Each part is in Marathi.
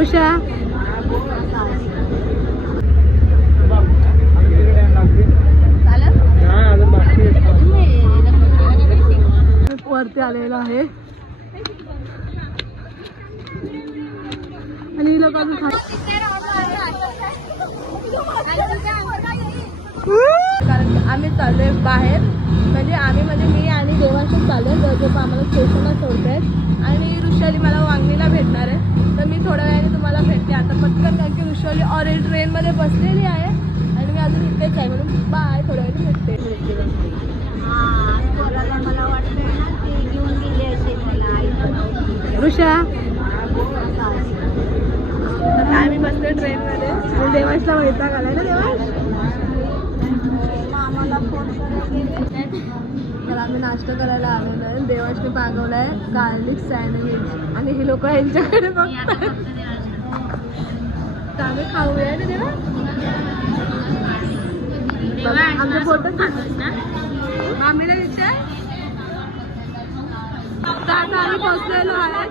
ऋषा वरती आलेलो आहे आणि लोक कारण आम्ही चाललोय बाहेर म्हणजे मी आणि देवांशीच चाललोय जवळजवळ आम्हाला स्टेशनला सोडतायत आणि ऋषाली मला वांगणीला भेटणार आहे तर मी थोड्या वेळाने तुम्हाला भेटते आता पटकन कारण की ऋषाली ऑरेंज ट्रेनमध्ये बसलेली आहे आणि मी अजून इथेच आहे म्हणून बाय थोड्या वेळाने भेटते. मला वाटतं ना ते घेऊन गेले असेल मला ऋषा आता आम्ही बसलो ट्रेनमध्ये आणि देवांशला वैताग आलाय ना देवांश आम्हाला फोन तर आम्ही नाश्ता करायला आलेलो आहे देवांशने मागवलाय गार्लिक सँडविच आणि हे लोक यांच्याकडे बघतात तर आम्ही खाऊया ना देवा आमच्या फोटो आम्हीला विचार तर आता आम्ही पोचलेलो आहे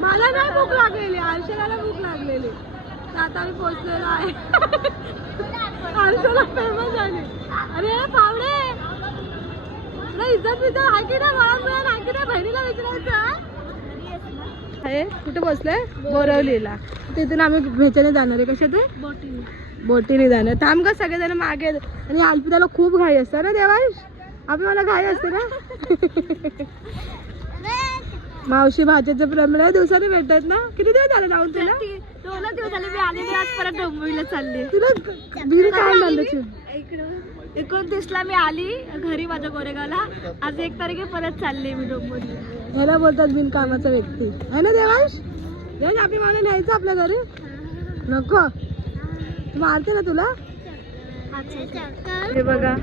मला नाही भूक लागलेली आरशाला भूक लागलेली तर आता आम्ही पोचलेलो आहे आरशाला फेमस झाली अरे पावडे तुला इज्जत विचार आहे की नाही मला मिळाल आहे की नाही बहिणीला विचारायचं आहे कुठे बसलोय बोरवलीला तिथून आम्ही भेचाने जाणार आहे कशा ते बोटीने जाणार थांब का सगळेजण मागे आणि अल्पिताला खूप घाई असते ना देवांश आपण मला घाई असते ना मावशी भाच्याचं प्रेम लय दिवसांनी भेटतात ना किती दिवस झाले जाऊन तुला 2 दिवस झाले मी आलेली आज परत डोंबिवलीला चालली तुला बिल काय झालं 29ला मी आली घरी माझ्या गोरेगावला आज 1 तारखे परत चालली मी डोंबिवलीला. ह्याला बोलतात बिनकामाचा व्यक्ती आहे ना देवांश देवांश आपली मला न्यायचं आपल्या घरी नको मारते ना तुला हे बघा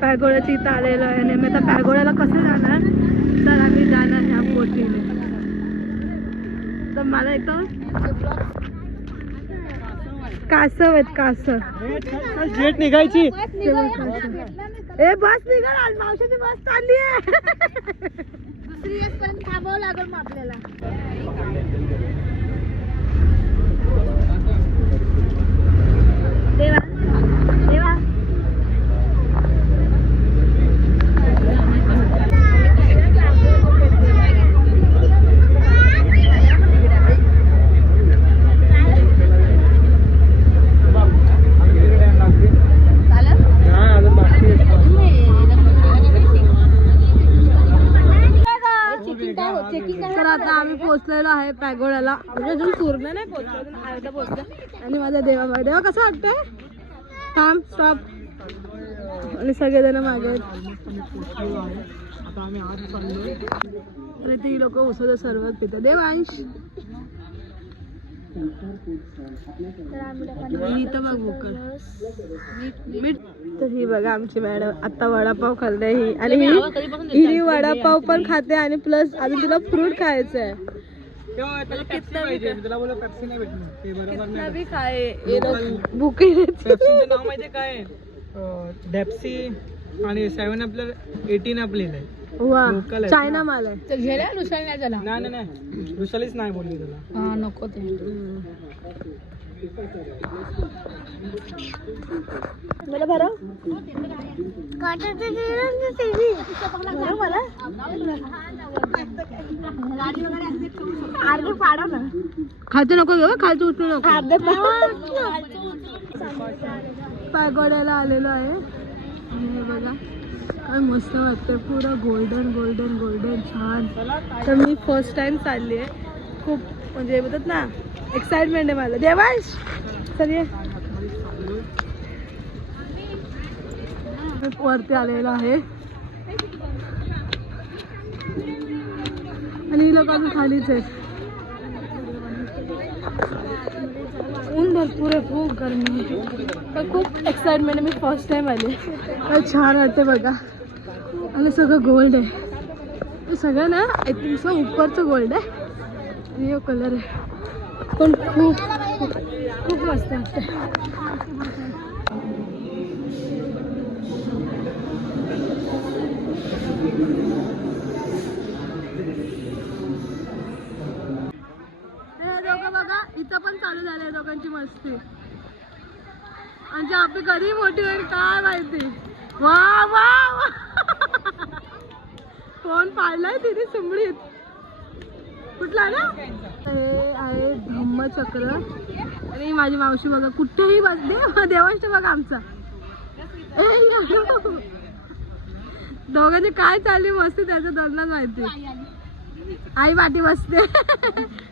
पॅगोड्याची इथं आलेलो आहे आणि मी आता पॅगोड्याला कसं जाणार तर आम्ही जाणार ह्या बोटीने तर मला एकदम कासव आहेत कासव जेट निघायची ए बस निघाल आज मावशीची बस चालली आहे दुसरी पर्यंत थांबावं लागेल मग आपल्याला देवा देवा तर आता आम्ही पोहोचलेलो आहे पॅगोड्याला म्हणजे अजून पूर्ण नाही पोहोचलो अजून अर्धा पोहोचलो आणि माझा देवा देवा कसं वाटतंय थांब स्टॉप आणि सगळेजण मागे अरे ती लोक उसाचं सरबत पितात देवांश इथं बघ भूकर मीठ तर ही बघा आमची मॅडम आता वडापाव खाल्लाय ही आणि ही वडापाव पण खाते आणि प्लस अजून तिला फ्रूट खायचं आहे कितना भी खाए ये लोग भूखे पेप्सीचं नाव माहितीये काय डेप्सी आणि 7 आपलं 18 आपलेलं आहे वा लोकल आहे. चायना माल आहे घ्यायला नुसतं नाही त्याला नाही रुसालीच नाही बोलली त्याला हा नको ते मला भरा अर्धे पाडा ना खायचं नको घेऊ खायचं उचलू नको अर्धे पॅगोड्याला आलेलो आहे आणि हे बघा काय मस्त वाटतंय पुरं गोल्डन गोल्डन गोल्डन छान तर मी फर्स्ट टाइम चालली आहे खूप म्हणजे बोलतात ना एक्साइटमेंट आहे मला देवांश चल ये वरती आलेलो आहे आणि ही लोक अजून खालीच आहेत ऊन भरपूर आहे खूप गरमी पण खूप एक्साइटमेंट आहे मी फर्स्ट टाइम आले तर छान वाटते बघा आणि सगळं गोल्ड आहे हे सगळं ना आय थिंक सो उपरचं गोल्ड आहे आणि हे कलर आहे पण खूप खूप मस्त वाटतं हे दोघं बघा आईचं पण चालू झालंय दोघांची मस्ती. आणि आपली कधी मोठी होईल काय माहिती. वा वा फोन पाडलाय तिने सुमडीत. कुठला ना हे आहे धम्मचक्र. आणि माझी मावशी बघा कुठेही बसते. देवांश बघा आमचा. दोघांची काय चालली मस्ती त्याचं दोघांनाच माहिती. आई पाठी बसते.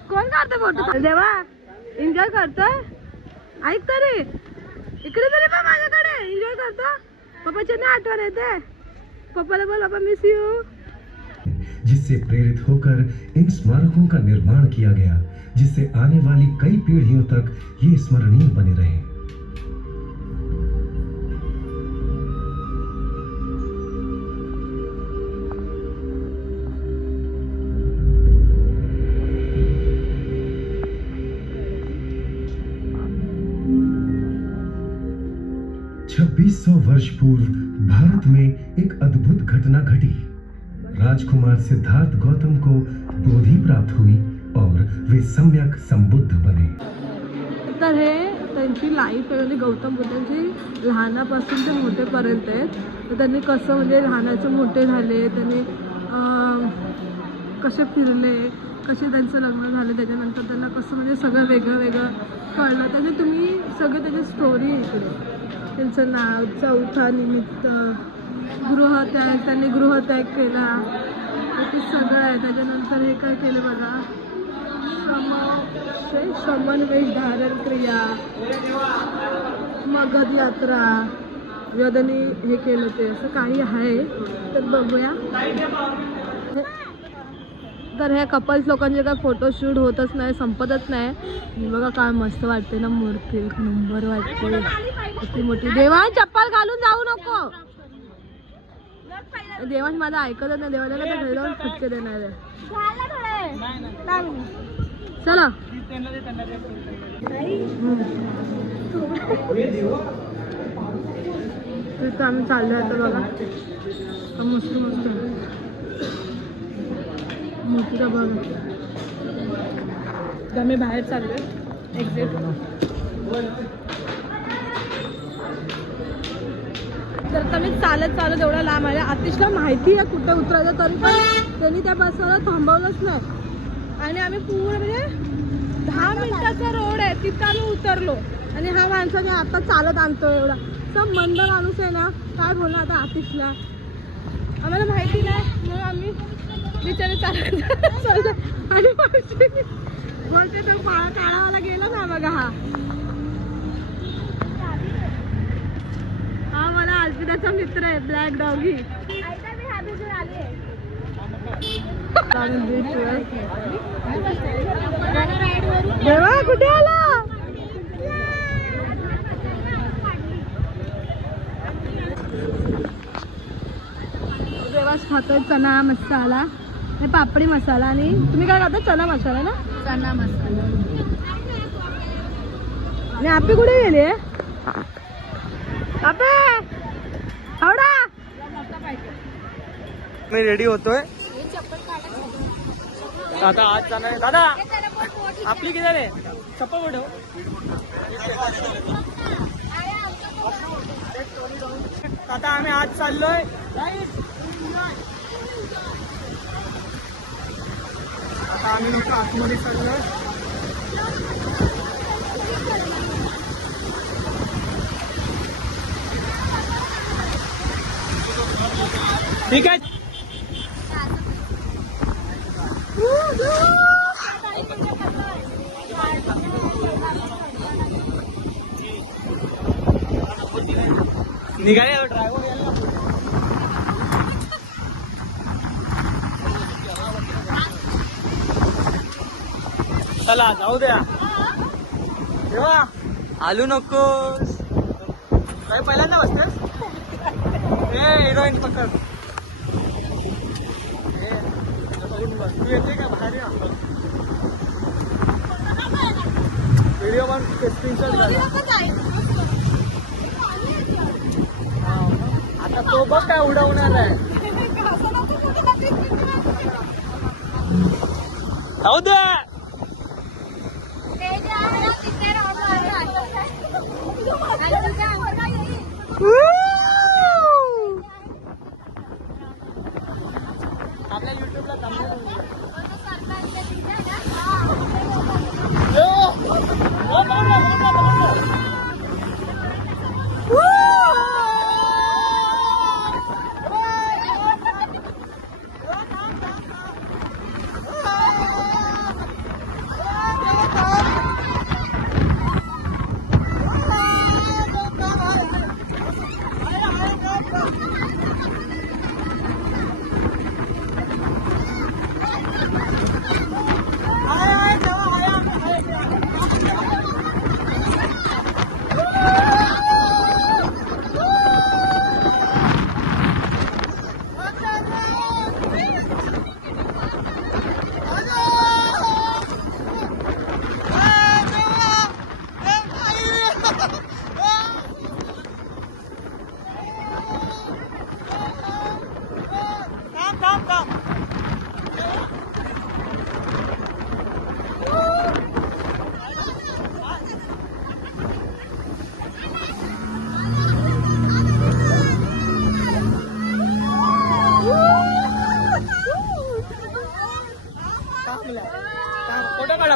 कोण काढते फोटो देवा एन्जॉय करतोय. ऐक तरी इकडे तरी पण माझ्याकडे एन्जॉय करतो. पप्पाची नाही आठवण येते. पप्पाला बोल पप्पा मिस यू. जिससे प्रेरित होकर इन स्मारकों का निर्माण किया गया, जिससे आने वाली कई पीढ़ियों तक ये स्मरणीय बने रहे. 2600 वर्ष पूर्व भारत में एक अद्भुत घटना घटी. राजकुमार सिद्धार्थ गौतम को बोधि प्राप्त हुई और वे सम्यक संबुद्ध बने. तर हे त्यांची लाईफ आहे म्हणजे गौतम बुद्धांची लहानापासून ते मोठेपर्यंत आहेत. तर त्यांनी कसं म्हणजे लहानाचे मोठे झाले, त्यांनी कसे फिरले, कसे त्यांचं लग्न झालं, त्याच्यानंतर त्यांना कसं म्हणजे सगळं वेगळं वेगळं कळलं. त्याने तुम्ही सगळे त्याची स्टोरी इकडे. त्यांचं नाव चौथा निमित्त गृहत्याग, त्यांनी गृहत्याग केला ते सगळं आहे. त्याच्यानंतर हे काय केलं बघा समन्वेष धारण क्रिया, मगध यात्रा, यदनी हे केलं ते असं काही आहे. तर बघूया. तर ह्या कपल्स लोकांचे काय फोटोशूट होतच नाही, संपतच नाही. बघा काय मस्त वाटते ना मूर्ती. एक नंबर वाटते. किती मोठी. देवांश चप्पल घालून जाऊ नको. देवांश माझा ऐकतच नाही. देवाला तर घरी जाऊन फटके देणार आहे. चला तिथं आम्ही चाललो आता बघा. मस्त मस्त मोठीचा बघ. तर आम्ही बाहेर चाललोय एक्झिट. तर आता मी चालत एवढा लांब आहे. आतिशला माहिती आहे कुठे उतरायचं, तरी पण त्यांनी त्या बसला थांबवलंच नाही. आणि आम्ही पूर्ण म्हणजे 10 मिनिटाचा रोड आहे तिथं आम्ही उतरलो. आणि हा माणसाने आता चालत आणतो एवढा. सब मंद माणूस आहे ना. काय बोलणार आता आतिशला. आम्हाला माहिती नाही म्हणून आम्ही बिचारे चालत. आणि बोलते तो काळावाला गेला ना बघा. हा मला अल्पिताचा मित्र आहे ब्लॅक डॉगी. देवा कुठे आला. देवास खातोय चना मसाला, हे पापडी मसाला. आणि तुम्ही काय खाता. चना मसाला ना. चना मसाला. आणि आपी कुठे गेली. आपे हावडा. मी रेडी होतोय आता आज जाणार आहे. दादा आपली किती रे चप्पल कुठे. आता आम्ही आज चाललोय. आता आम्ही आतमध्ये चाललोय. ठीक आहे. निघाले ड्रायव्हर यायला. चला जाऊ द्या. तेव्हा आलू नकोस. काय पहिल्यांदा बसतेस. हिरोईन पकड. तू येते का बाहेर. व्हिडिओ पण स्क्रीनशॉट झाला. आता तो बघ काय उडवणार आहे. जाऊ दे. आपल्या युट्यूबला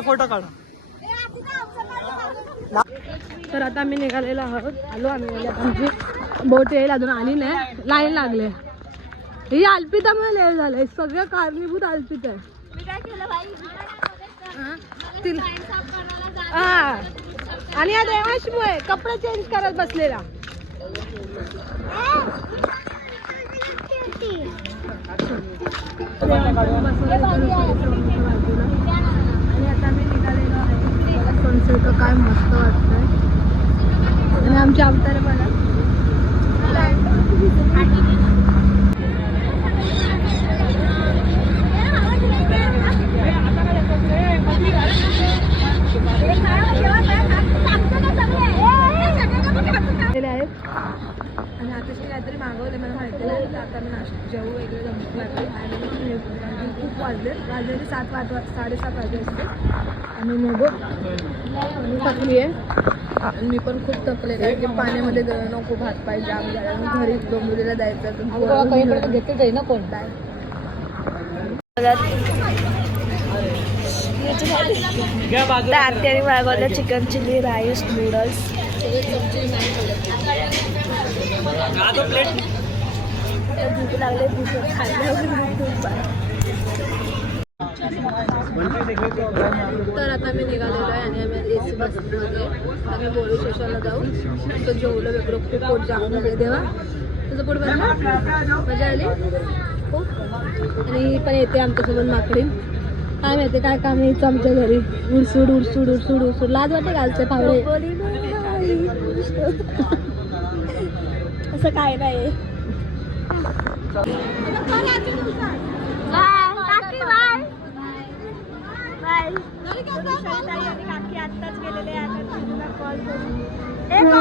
फोटो काढा. तर आता आम्ही निघालेलो आहोत. आलो आम्ही म्हणजे आमची बोट येईल अजून आली नाही. लाईन लागले. ही अल्पितामुळे लेट झालंय. सगळं कारणीभूत अल्पित आहे. मी काय केलं भाई हा आणि या देवांशमुळे कपडे चेंज करत बसलेला. आणि आता आम्ही निघालेलो आहे. सनसेट काय मस्त वाटतंय. आणि आमचे अवतार बघा. आहेत आणि आता काहीतरी मागवले मला माहिती नाही. आता मी जेवू वगैरे जमतो आणि खूप वाजले 7 साडेसात वाजले असते. आणि मग मी थकली आहे आणि मी पण खूप थकले कारण की पाण्यामध्ये गेलं नको भात पाय जाम झाला. घरी डोंबिवलीला जायचं घेतलं जाईल ना कोणता आहे. आरतीने मागवलं चिकन चिली राईस नूडल्स. भूक लागले भूक तर आता मी निघालेलो आहे आणि आम्ही AC बसमध्ये आम्ही बोलू स्टेशनला जाऊ. तो जेवलं वेगळं खूप पोट जाम झालं तेव्हा. तुझं पोट भरलं मजा आली खूप. आणि पण येते आमच्यासोबत माकडी. काय माहिती काय काम यायचं आमच्या घरी. उडसूड उडसूड उडसूड उडसूड लाज वाटते घालते फावडे. असं काय नाही. काकी आत्ताच गेलेले. आता कॉल करू.